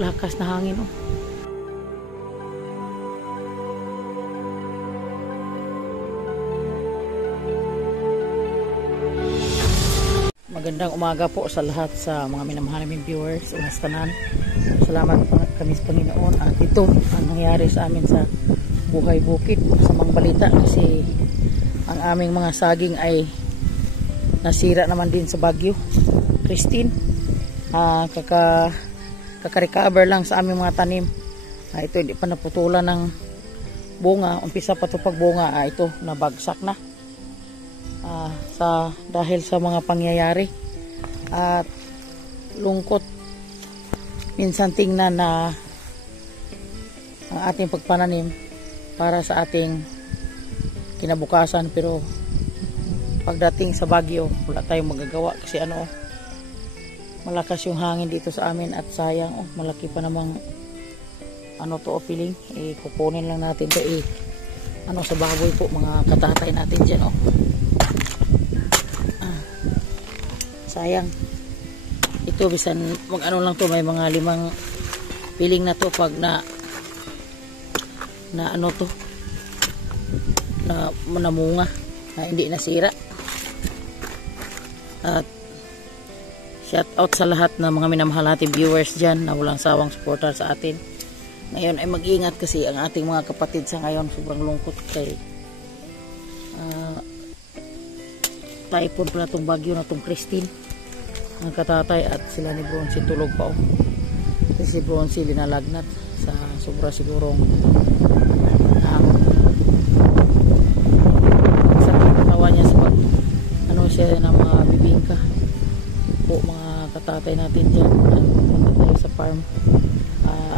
lakas na hangin oh. Magandang umaga po sa lahat sa mga minamahal naming viewers. Unas tanan. Salamat kami sa Panginoon. At ito ang nangyari sa amin sa Buhay Bukid. Masamang balita kasi ang aming mga saging ay nasira naman din sa bagyo. Christine, kaka-recover lang sa aming mga tanim. Ito hindi pa naputulan ng bunga. Umpisa pa ito pagbunga. Ito nabagsak na. Dahil sa mga pangyayari at lungkot minsan tingnan na ang ating pagpananim para sa ating kinabukasan, pero pagdating sa bagyo wala tayong magagawa kasi malakas yung hangin dito sa amin at sayang malaki pa namang piling kukunin lang natin ito sa baboy po, mga katatay natin dyan sayang ito, bisan lang to, may mga 5 piling na to pag na namunga na hindi nasira. At shout out sa lahat ng mga minamahal nating viewers dyan na walang sawang supporter sa atin. Ngayon ay mag-ingat kasi ang ating mga kapatid sa ngayon sobrang lungkot kay typhoon pala itong bagyo na itong Christine. Ang katatay at sila ni Bronzy tulog pa kasi si Bronzy linalagnat sa sobra sigurong sa katawan niya sa pag siya ng mga bibingka po. Mga katatay natin dyan, punta tayo sa farm,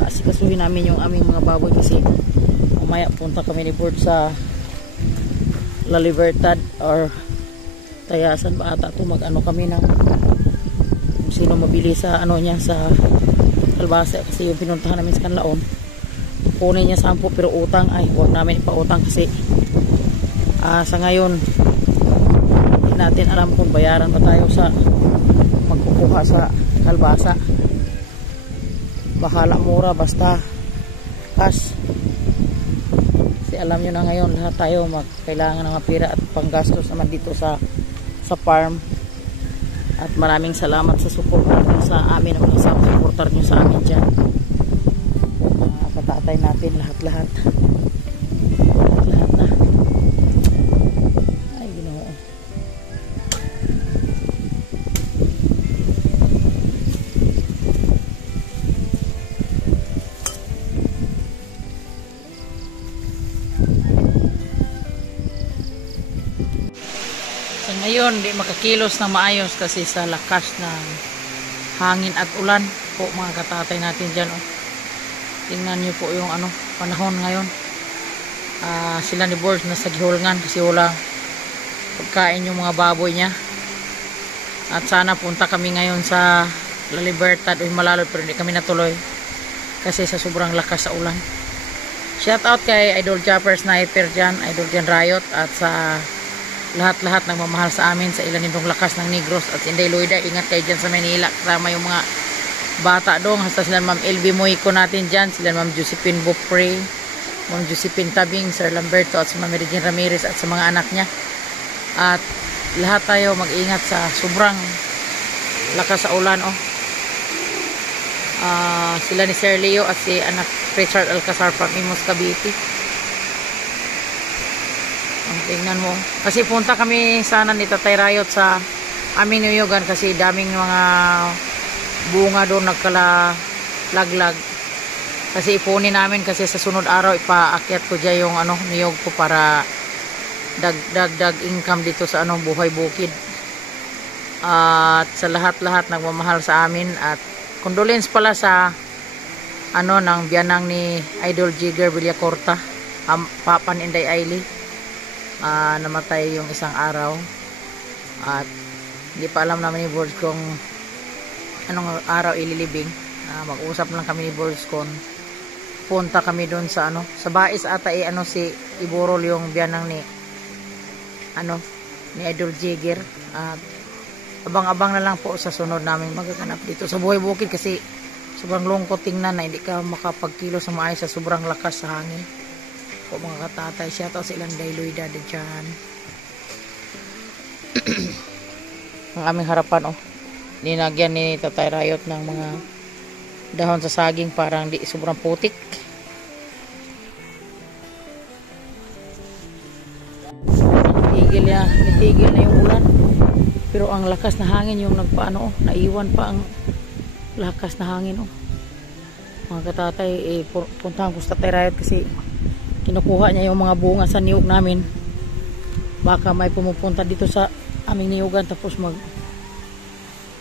asikasuhin namin yung aming mga baboy kasi mamaya punta kami ni Board sa La Libertad or Tayasan ba ata ito, kami ng kung sino mabili sa niya sa kalbasa kasi yung pinuntahan namin sa Kanlaon kunin niya 10 pero utang ay huwag namin ipautang kasi sa ngayon hindi natin alam kung bayaran ba tayo sa magkukuha sa kalbasa. Bahala mura basta cash kasi alam nyo na ngayon lahat tayo kailangan ng pera at panggastos naman dito sa farm. At maraming salamat sa support nyo sa amin, ang mga supporter nyo sa amin dyan, mga katatay natin, lahat na ay Ginoo. Ngayon di makakilos na maayos kasi sa lakas ng hangin at ulan po, mga katatay natin dyan tingnan nyo po yung panahon ngayon. Sila ni Board nasa gihulngan kasi wala pagkain yung mga baboy niya. At sana punta kami ngayon sa La Libertad Malalot pero hindi kami natuloy kasi sa sobrang lakas sa ulan. Shout out kay Idol Japper Sniper dyan, Idol Jan Riot, at sa lahat ng mamahal sa amin sa ilan nitong lakas ng Negros at Inday Loida. Ingat kayo dyan sa Manila kasama yung mga bata dong, hasta sila Ma'am LB Moico natin dyan, sila Ma'am Josephine Bopre, Ma'am Josephine Tabing, Sir Lamberto at sa Ma'am Regine Ramirez at sa mga anak niya. At lahat tayo mag-ingat sa sobrang lakas sa ulan sila ni Sir Leo at si anak Richard Alcazar from Imus, Cavite. Tingnan mo kasi punta kami sana ni Tatay Rayot sa aming niyugan kasi daming mga bunga doon nagkalaglag kasi ipunin namin kasi sa sunod araw ipaakyat ko dyan yung niyog ko para dagdag income dito sa Buhay Bukid. At sa lahat nagmamahal sa amin at condolence pala sa ng biyanang ni Idol Jigger Villacorta, Papa ni Inday Ailey. Namatay yung isang araw at hindi pa alam namin ni Board kung anong araw ililibing. Mag-usap lang kami ni Board kung punta kami doon sa sa Bais ata si Iborol yung biyanang ni Idol Jigger. At abang-abang na lang po sa sunod namin magaganap dito sa Buhay Bukid kasi Sobrang lungkot tingnan na hindi ka makapagkilo sa maayos sa sobrang lakas sa hangin. Po mga katatay, siya to sa ilang dayloy dada dyan. Ang aming harapan, oh. Ninagyan ni Tatay Rayot ng mga dahon sa saging parang di sobrang putik. Nitigil na yung ulan. Pero ang lakas na hangin yung nagpaano, oh, naiwan pa ang lakas na hangin, oh. Mga katatay, puntahan ko sa Tatay Rayot kasi kinukuha niya yung mga bunga sa niyog namin. Baka may pumupunta dito sa aming niyugan tapos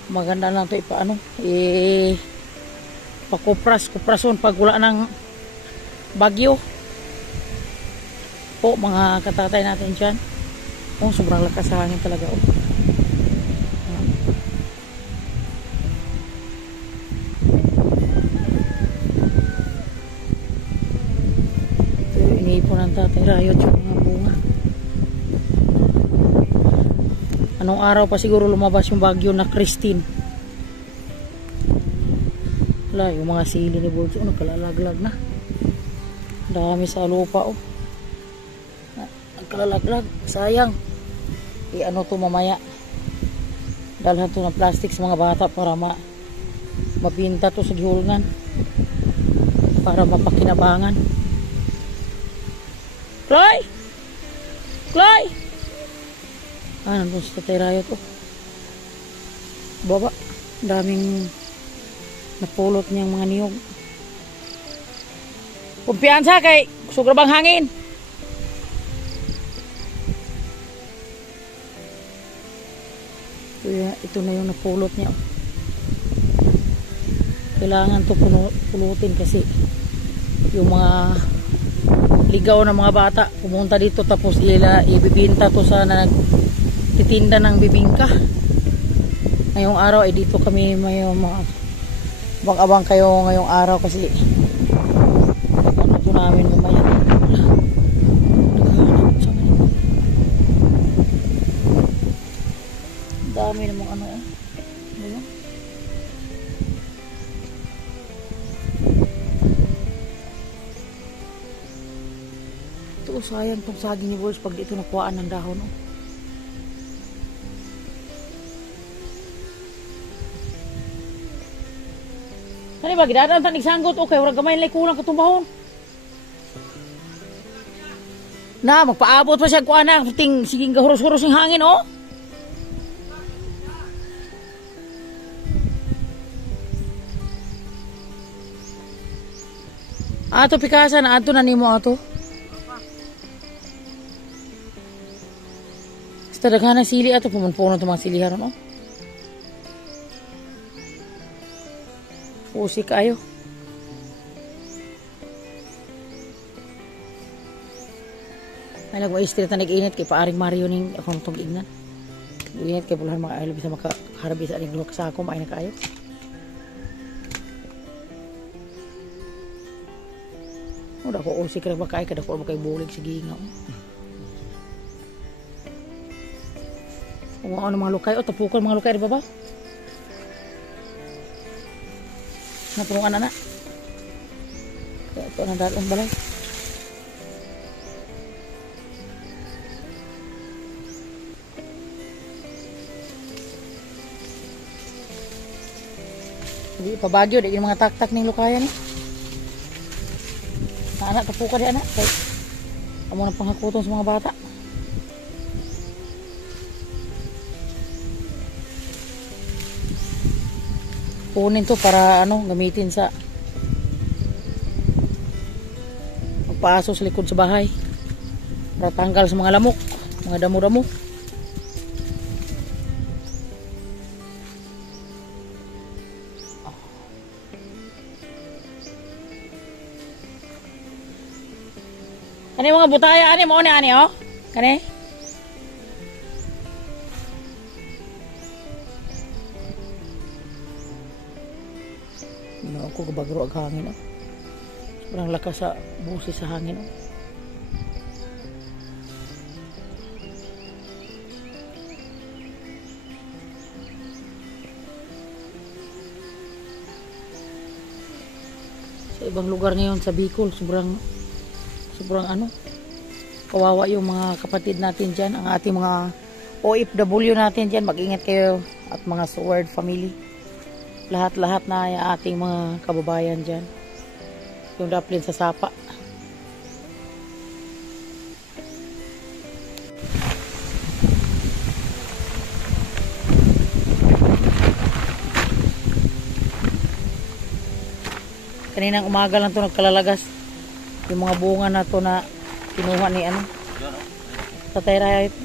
maganda lang to ipaano, kuprason pag wala ng bagyo po mga katatay natin dyan. Oh, sobrang lakas sa hangin talaga, oh. Pero iniipon ng Tatay Rayot yung mga bunga. Anong araw pa siguro lumabas yung bagyo na Christine. Wala, yung mga sili ni Bulso, nagkalalaglag na. Dami sa lupa, oh. Nagkalalaglag, sayang. Ano to mamaya. Dalhan to ng plastic sa mga bata para mapinta to sa gihulngan. Para mapakinabangan. Chloe! Chloe! Nandun sa Tatay Rayot, oh. Baba, daming napulot niyang mga niyog. Kumpiyansa kay sugrabang hangin. Ito na yung napulot niya, oh. Kailangan to pulutin kasi yung mga ligaw ng mga bata pumunta dito tapos ibibinta to sa nagtitinda ng bibingka. Ngayong araw ay dito kami may abang kayo ngayong araw kasi ano to namin mamaya. Dami namang ano, eh. Ayan. Ito, sayang tong saging ni Bols pag dito nakuhaan ng dahon, oh. Ano ba, gidadaan tanig sanggot, okay, warang gamay nilay kulang katumbahon. Na, magpaabot pa siya kuhaan na, siging gahuros-huros yung hangin, oh. Ato pikasan, ato na nimo ato. Sa daghan ng sili ato pumunpuno to mga siliharon, oh. Usi kayo. Ay nagwa-street na nag-init kay paaring Mario ning akong tong ignan. Init kay pulahan mga aylo bisa makaharbi sa aning luwak sa ako may na kayo. Udah ko usi kaya ba kay kada ko ba kay bulig sa gingaw. Ano mga lukay o tapukol mga lukay di ba ba? Natulungan na. Kaya ito na dalang balay. Hindi pa bagyo, di yung mga taktak ng lukayan, eh. Anak, tapuka di anak. Kaya amo na panghakuton sa mga bata. Kunin to para ano, gamitin sa pagpaaso sa likod sa bahay. Para tanggal sa mga lamok, mga damo-damo. Kani mga butaya ani mo ani oh. Kani? No, ako kabagro ag hangin, oh. Sobrang lakas sa busis sa hangin, oh. sa ibang lugar ngayon sa Bicol. Sobrang ano, kawawa yung mga kapatid natin dyan, ang ating mga OFW natin dyan. Mag-ingat kayo at mga Sword family, lahat-lahat na yung ating mga kababayan dyan, yung daplin sa Sapa. Kaninang umaga lang to nagkalalagas yung mga bunga na to na kinuha ni ano, Tatay Rayot.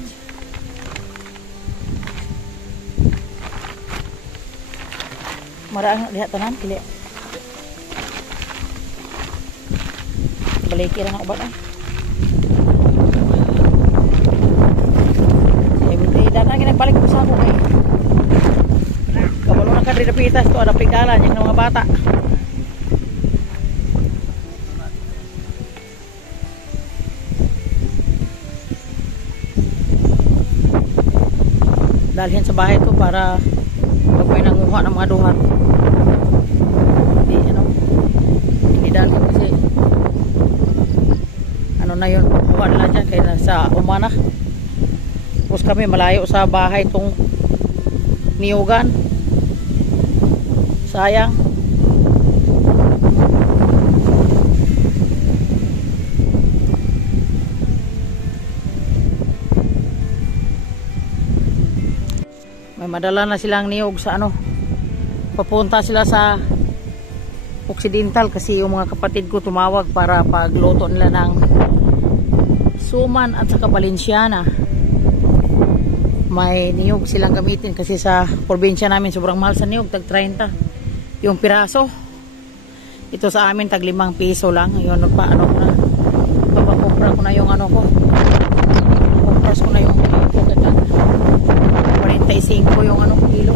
Maraan diha tanan pili. Baliki ra na uban ay. Everyday dana ginagbalik ko sa ako kay. Kabalo na kadri dapitas to ada pigdalan yung mga bata. Dalhin sa bahay to para pag may nanguha ng mga duhat, hindi dalhin kasi ano na yun, pagkuha nila dyan kaya nasa umana. Tapos kami malayo sa bahay tong niyugan, sayang. May madala na silang niyog sa ano, papunta sila sa Occidental kasi yung mga kapatid ko tumawag para pagluto nila ng suman at saka Valenciana. May niyog silang gamitin kasi sa probinsya namin sobrang mahal sa niyog, tag 30 yung piraso. Ito sa amin tag 5 piso lang. Yun, paano ko na, papakumpra ko na yung ano ko, kumpras ko na yung 45 yung ano kilo.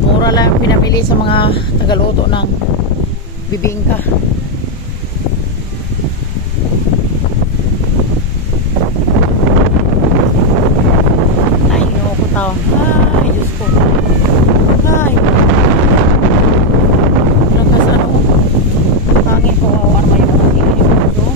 Mura lang pinamili sa mga tagaluto ng bibingka. Ay, ko tao. Ay, Diyos ko. Ay. Lakas ano. Tangin ko. Awan may mga tingin yung mundo.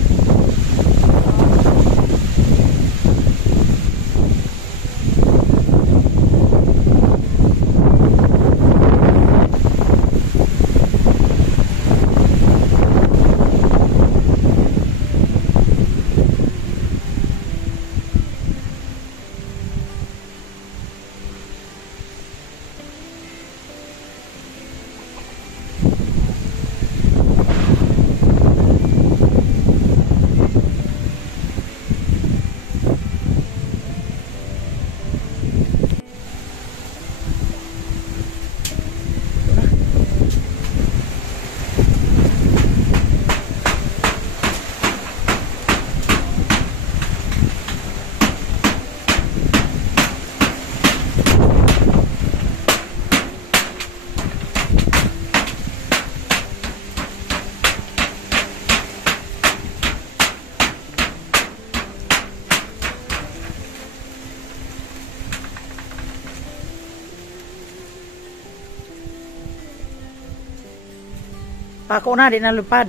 Pako na, di na lupad.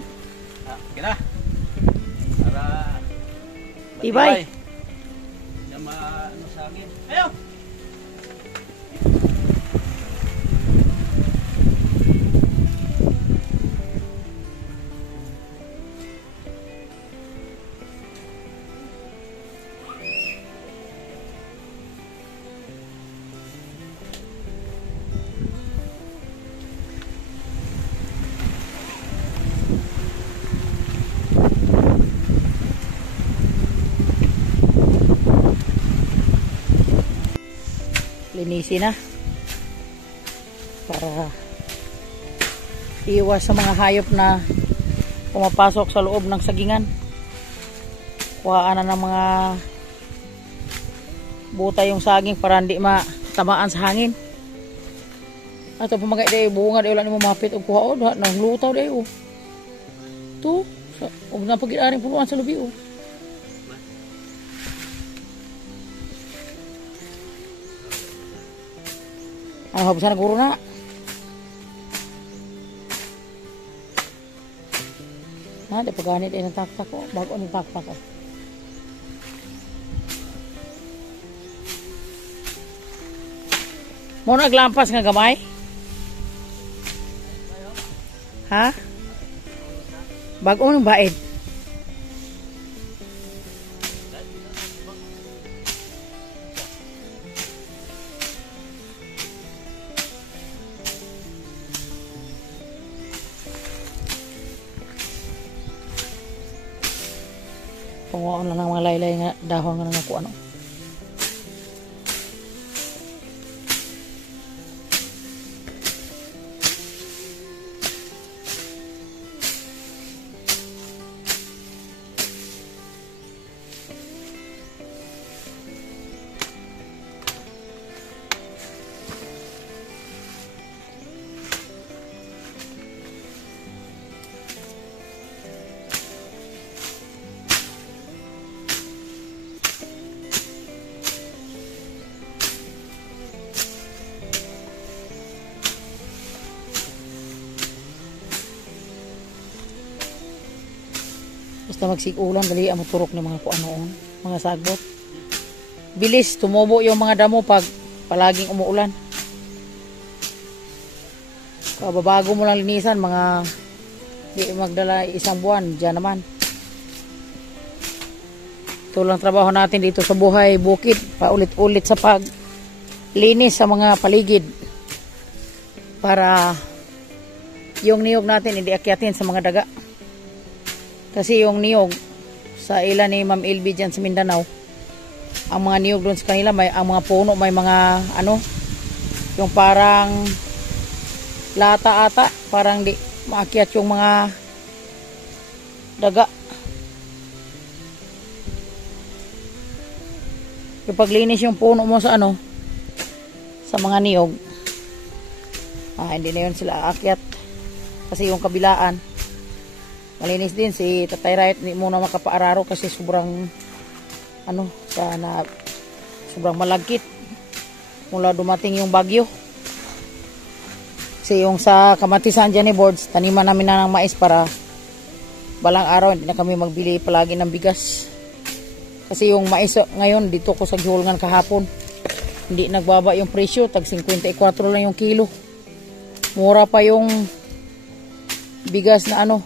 Okay na. Para Tibay. Sa mga ano sa amin. Ayaw! Linisin na para iwas sa mga hayop na pumapasok sa loob ng sagingan. Kuhaan na ng mga buta yung saging para hindi matamaan sa hangin. Ato pamagay day bunga day wala nimo mapit og kuha o nang lutaw day o. To og na pagid-aring puluan sa lubi o. Ano habusan na guro na. Ha, di pa ganit ay nataktak ko. Bago ang taktak ko. Mo naglampas nga gamay? Ha? Bago ang baid. Panguhaan lang ng mga laylay nga dahon nga nga kung ano. Basta magsigulan, dali ang maturok ng mga kuanoon, mga sagbot. Bilis, tumubo yung mga damo pag palaging umuulan. Kababago mo lang linisan, mga di magdala isang buwan, dyan naman. Ito lang trabaho natin dito sa buhay bukid, paulit-ulit sa paglinis sa mga paligid. Para yung niyog natin hindi akyatin sa mga daga. Kasi yung niyog sa ilan ni Ma'am Ilby dyan sa Mindanao, ang mga niyog doon sa kanila, may, ang mga puno may mga ano, yung parang lata ata, parang di maakyat yung mga daga. Yung paglinis yung puno mo sa ano, sa mga niyog, hindi na yun sila aakyat. Kasi yung kabilaan, malinis din si Tatay Riot, hindi muna makapaararo kasi sobrang ano, sana sobrang malagkit mula dumating yung bagyo. Kasi yung sa Kamatisan dyan ni Boards, taniman namin na ng mais para balang araw hindi na kami magbili palagi ng bigas. Kasi yung mais ngayon dito ko sa Gihulngan kahapon, hindi nagbaba yung presyo, tag 54 lang yung kilo. Mura pa yung bigas na ano,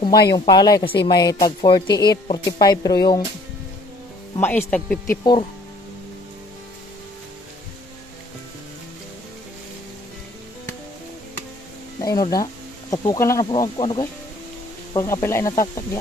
kumay yung palay kasi may tag 48, 45 pero yung mais tag 54. Nainod na. Tapukan lang na po ano guys. Pag napilay na taktak diya.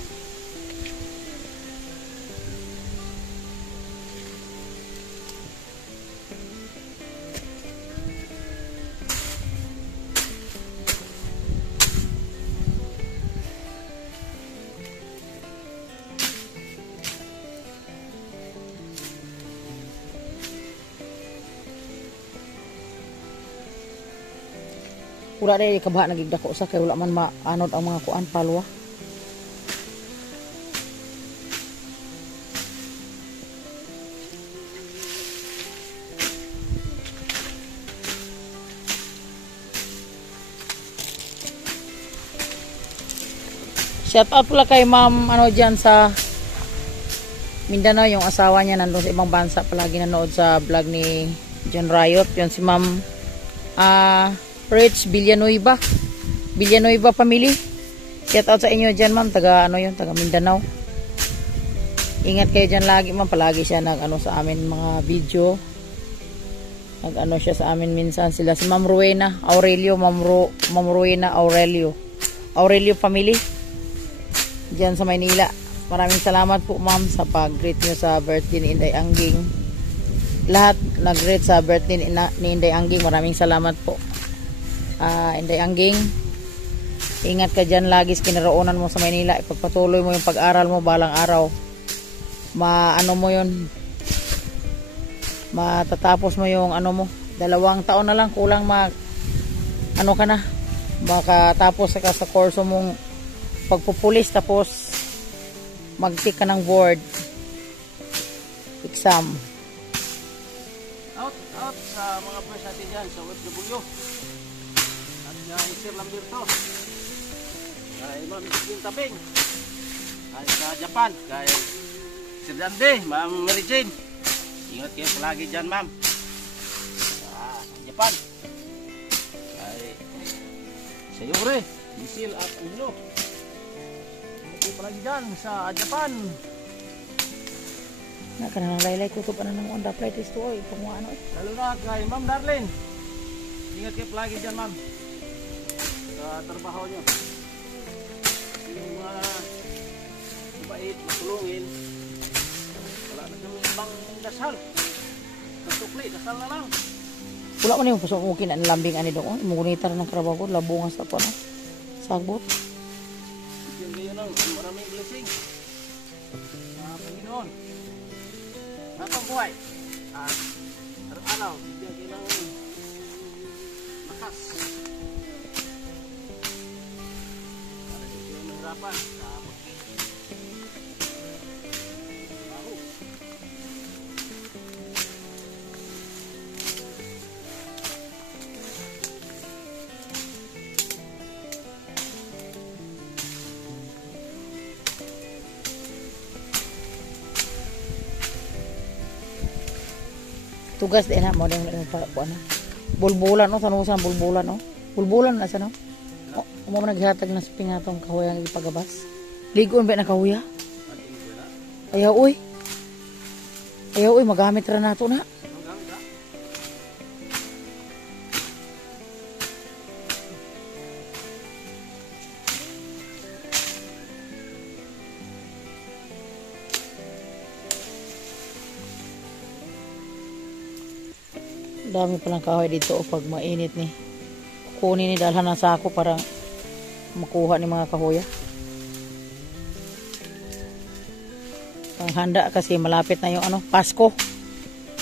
Wala rin kabaha nagigdako sa kaya wala man maanod ang mga kuan palwa. Shout out pala kay Ma'am ano dyan sa Mindanao, yung asawa niya nandun sa ibang bansa, palagi nanood sa vlog ni John Riot. Yun si Ma'am Rich Villanueva family. Shout out sa inyo dyan ma'am, taga ano yun, taga Mindanao. Ingat kayo dyan lagi ma'am, palagi siya nag ano sa amin mga video. Nag ano siya sa amin minsan, sila si Ma'am Rowena Aurelio, Ma'am Rowena Aurelio family dyan sa Maynila. Maraming salamat po ma'am sa pag-greet nyo sa birthday ni Inday Angging. Lahat nag-greet sa birthday ni Inday Angging, maraming salamat po. Inday Angging, ingat ka dyan lagi sa kinaroonan mo sa Maynila. Ipagpatuloy mo yung pag-aral mo balang araw. Ano mo yun, matatapos mo yung ano mo. 2 taon na lang kulang ano ka na, makatapos ka sa kurso mong pagpupulis, tapos mag-take ka ng board exam. Out sa mga press natin dyan sa OFW at Sir Lamberto. kay Ma'am Jane Tabing, kay sa Japan, kay Sir Dande, Ma'am Mary Jane. Ingat kayo palagi dyan, ma'am. Sa Japan. Kay sa Yore, Isil at Ulo. Ingat kayo palagi dyan sa Japan. Kanang laylay tutup ano nang onda play test to oy kung ano eh. Lalo na kay Ma'am Darlene. Ingat kayo palagi dyan, ma'am. Sa trabaho nyo. Yung mga mabait, matulungin. Wala na kami ibang dasal. Nasukli, dasal na lang. Wala man yung pasukin ang lambing ani do. Imunita ng trabaho ko labungas sa ano. Sagbot. Bigyan kayo ng maraming blessing. Sa Panginoon. Natang buhay. At araw-araw, bigyan kayo ng lakas. Para di kayo mahirapan sa pagtrabaho. Tugas din na mo ding para ko ano. Bulbulan no sanusan bulbulan no. Bulbulan na sa no. O mo naghatag na sa pingatong kahuyang ipagabas. Ligon ba na kahuya? Ayaw uy. Ayaw uy magamit ra nato na. Dami palang kahoy dito pag mainit ni. Kunin ni dalhan ng sako para makuha ni mga kahoya. Panghanda kasi malapit na yung ano, Pasko.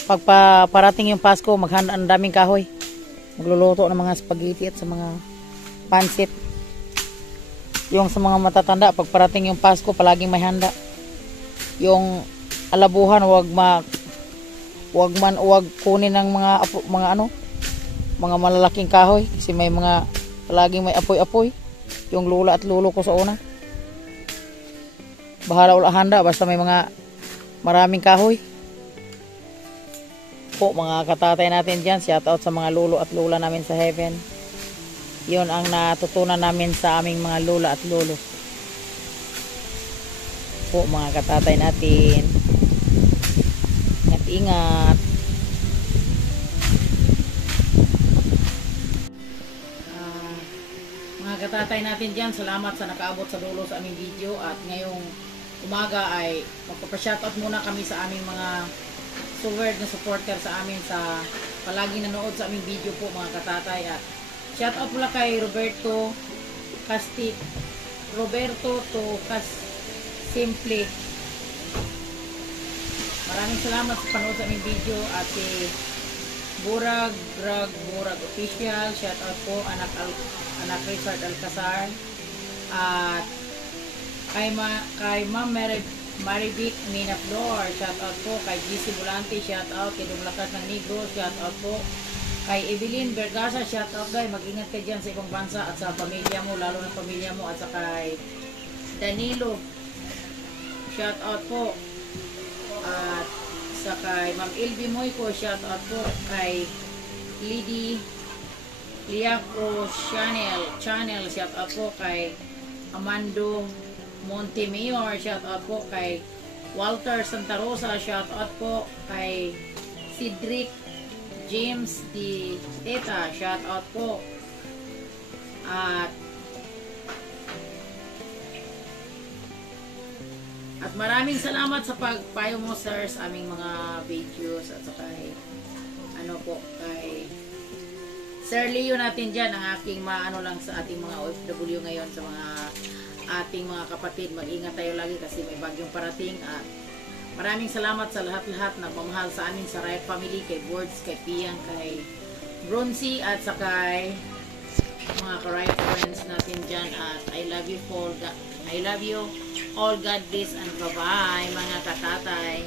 Pag parating yung Pasko, maghanda ang daming kahoy. Magluluto ng mga spaghetti at sa mga pansit. Yung sa mga matatanda, pag parating yung Pasko, palaging may handa. Yung alabuhan, wag kunin ng mga ano, mga malalaking kahoy kasi may mga palaging may apoy-apoy. Yung lula at lulo ko sa una. Bahala wala handa basta may mga maraming kahoy. Po mga katatay natin diyan, shout out sa mga lulo at lula namin sa heaven. 'Yon ang natutunan namin sa aming mga lula at lolo. Po mga katatay natin. Ingat. Mga katatay natin dyan, salamat sa nakaabot sa dulo sa aming video. At ngayong umaga ay magpapashoutout muna kami sa aming mga suwerd na supporter sa amin sa palagi nanood sa aming video po mga katatay. At shoutout pula kay Roberto to Simple. Maraming salamat sa panood sa aming video at si Burag Official, shout out po anak Richard Alcazar at kay Ma'am Marivic Mina Flor, shout out po kay GC Volante, shout out kay Dumlakas ng Negro, shout out po kay Evelyn Bergasa, shout out guys, mag-ingat kayo dyan sa ibang bansa at sa pamilya mo, lalo na pamilya mo, at sa kay Danilo, shout out po. At sa kay Ma'am Ilby Moyko, shout out po kay Lidi Liaco Channel, shout out po kay Amando Montemayor, shout out po kay Walter Santa Rosa, shout out po kay Cedric James Di Teta, shout out po. At maraming salamat sa pagpayo mo sir sa aming mga videos at sa kay ano po kay Sir Leo natin dyan, ang aking maano lang sa ating mga OFW ngayon, sa mga ating mga kapatid, mag-ingat tayo lagi kasi may bagyong parating. At maraming salamat sa lahat-lahat na mamahal sa amin sa Riot Family, kay Boards, kay Pian, kay Bronzy at sa kay mga ka-Riot friends natin dyan. At I love you all, God bless and bye-bye mga katatay.